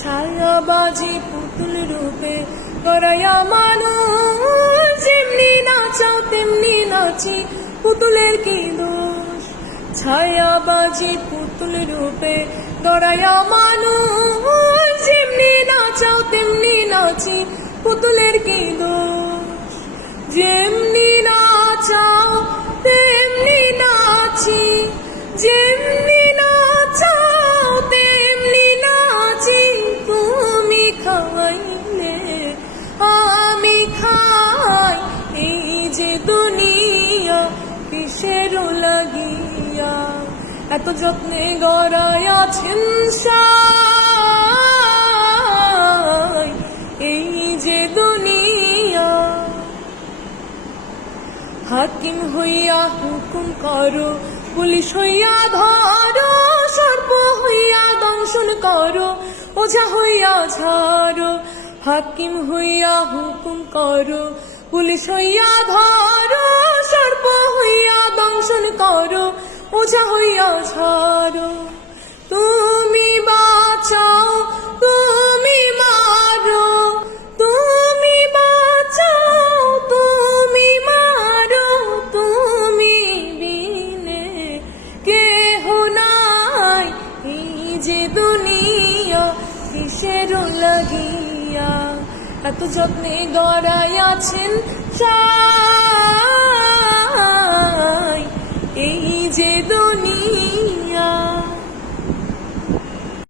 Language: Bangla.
ছায়াবাজি পুতুল রূপে গড়াইয়া মানুষ, যেমনি নাচাও তেমনি নাচি, পুতুলের কি দোষ। ছায়াবাজি পুতুল রূপে গড়াইয়া মানুষ, যেমনি নাচাও তেমনি নাচি, পুতুলের কি দোষ। যেমনি নাচাও তেমনি নাচি, যেমনি নাচাও তেমনি নাচি, তুমি খাওয়াইলে আমি খাই, এই যে দুনিয়া কিসের লাগিয়া, এত যত্নে গড়াইয়াছেন সাই, এই যে দুনিয়া। হাকিম হইয়া হুকুম করো, পুলিশ হইয়া ধরো, সর্প হইয়া দংশন করো, ওঝা হইয়া ঝাড়ো। হাকিম হইয়া হুকুম করো, পুলিশ হইয়া ধরো, সর্প হইয়া দংশন করো, ওঝা হইয়া ঝাড়ো। তুমি বাঁচাও তুমি মারো, তুমি বাঁচাও তুমি মারো, তুমি বিনে কেহ নাই, এই যে দুনিয়া কিসের লাগিয়া, এত যত্নে গড়াইয়াছেন সাই, এই যে দুনিয়া।